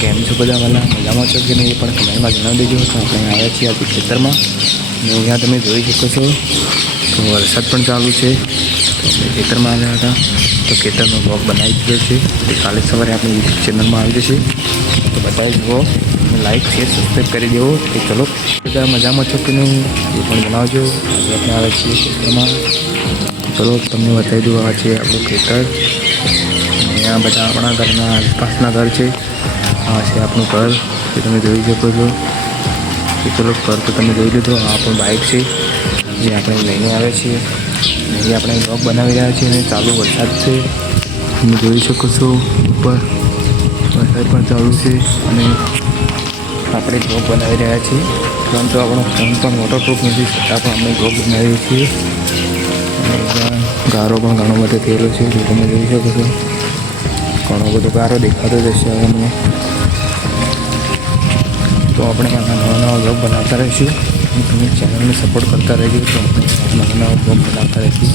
કેમ છો બધા વાલા? મજામાં છો કે નહીં એ પણ કમેન્ટમાં જણાવી દેજો. તો આપણે આવ્યા છીએ આજે ખેતરમાં અને અહીંયા તમે જોઈ શકો છો તો વરસાદ પણ ચાલુ છે. તો આપણે ખેતરમાં આવ્યા હતા તો ખેતરનો બ્લોગ બનાવી દીધો છે. તો કાલે સવારે આપણે યુટ્યુબ ચેનલમાં આવી જશે. તો બધાએ જુઓ, લાઈક શેર સબસ્ક્રાઈબ કરી દેવો. તો ચલો બધા મજામાં છો કે નહીં એ પણ જણાવજો. આજે આપણે આવ્યા છીએ ખેતરમાં. ચલો તમને બતાવી દઉં, આ છે આપણું ખેતર. અહીંયા બધા આપણા ઘરના આસપાસના ઘર છે. આ છે આપણું ઘર જે તમે જોઈ શકો છો. તો ચલો ઘર તો તમે જોઈ લીધો. આ આપણું બાઇક છે જે આપણે લઈને આવ્યા છીએ. અહીં આપણે બ્લોગ બનાવી રહ્યા છીએ અને ચાલુ વરસાદ છે. તમે જોઈ શકો છો ઉપર વરસાદ પણ ચાલુ છે અને આપણે બ્લોગ બનાવી રહ્યા છીએ. પરંતુ આપણો ફોન પણ વોટરપ્રૂફ નથી છતાં પણ અમે બ્લોગ બનાવીએ છીએ. અને ગારો પણ ઘણો બધો થયેલો છે જે તમે જોઈ શકો છો. ઘણો બધો ગારો દેખાતો જશે હવે અમને. તો આપણે આના નવા નવા બ્લોગ બનાવતા રહીશું અને તમે ચેનલને સપોર્ટ કરતા રહેજો. તો આપણે નવા નવા બ્લોગ બનાવતા રહીશું.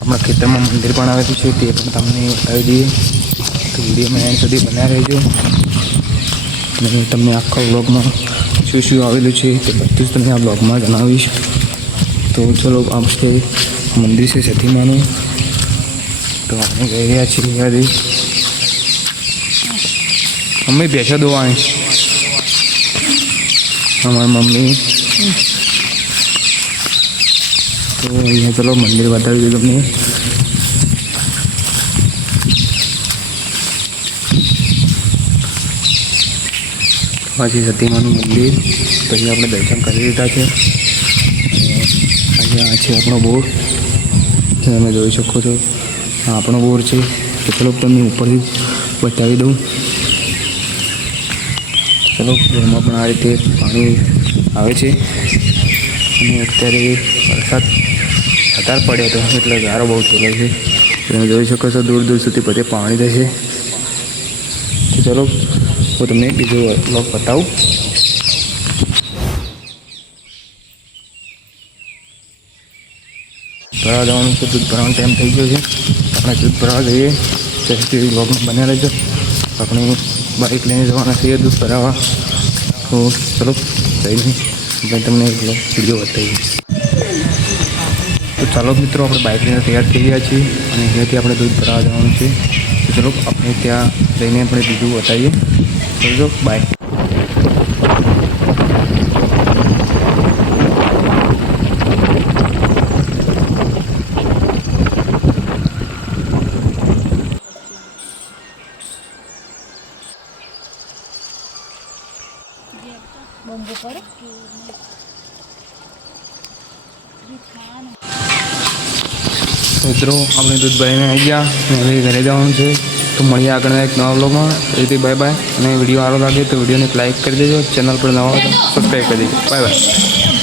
આપણા ખેતરમાં મંદિર પણ આવેલું છે તે પણ તમને બતાવી દઈએ. તો વિડીયોમાં એન્ડ સુધી બનાવી રહેજો અને તમને આખા બ્લોગમાં શું શું આવેલું છે તે બધું જ તમને આ બ્લોગમાં જણાવીશ. તો ચલો આપણે મંદિર છે સતીમાનું. તો આપણે જઈ રહ્યા છીએ હજી. મમ્મી ભેંસો દોવાની અમારી મમ્મી. તો અહીંયા ચલો મંદિર બતાવી દઉં તમને. પછી સતીમાનું મંદિર. પછી આપણે દર્શન કરી લીધા છે. અહીંયા છે આપણો બોર તમે જોઈ શકો છો. આ આપણો બોર છે. તો ચલો તમને ઉપરથી બતાવી દઉં. ચલો બોરમાં પણ આ રીતે પાણી આવે છે અને અત્યારે વરસાદ વધારે પડ્યો હતો એટલે ગારો બહુ થયેલો છે. તમે જોઈ શકો છો દૂર દૂર સુધી બધે પાણી જશે. તો ચલો હું તમને બીજો બ્લોગ બતાવું. ભરવા જવાનું છે. દૂધ ભરવાનો ટાઈમ થઈ ગયો છે. આપણે દૂધ ભરવા જઈએ. તેથી બ્લોગમાં બન્યા રહેજો. આપણે બાઇક લઈને જવાના છીએ દૂધ ભરાવવા. તો ચલો જઈને આપણે તમને એક વિડીયો બતાવીએ. તો ચાલો મિત્રો, આપણે બાઇક લઈને તૈયાર થઈ ગયા છીએ અને અહીંયાથી આપણે દૂધ ભરાવા જવાનું છે. તો ચલો આપણે ત્યાં જઈને આપણે બીજું બતાવીએ. ચલો બાય. મિત્રો આપણે દૂધ ભરીને આવી ગયા અને હવે ઘરે જવાનું છે. તો મળીએ આગળના એક નવા વ્લોગમાં. એ રીતે બાય બાય. અને વિડીયો સારો લાગે તો વિડીયોને લાઈક કરી દેજો. ચેનલ પર નવા હોય તો સબસ્ક્રાઈબ કરી દેજો. Bye bye.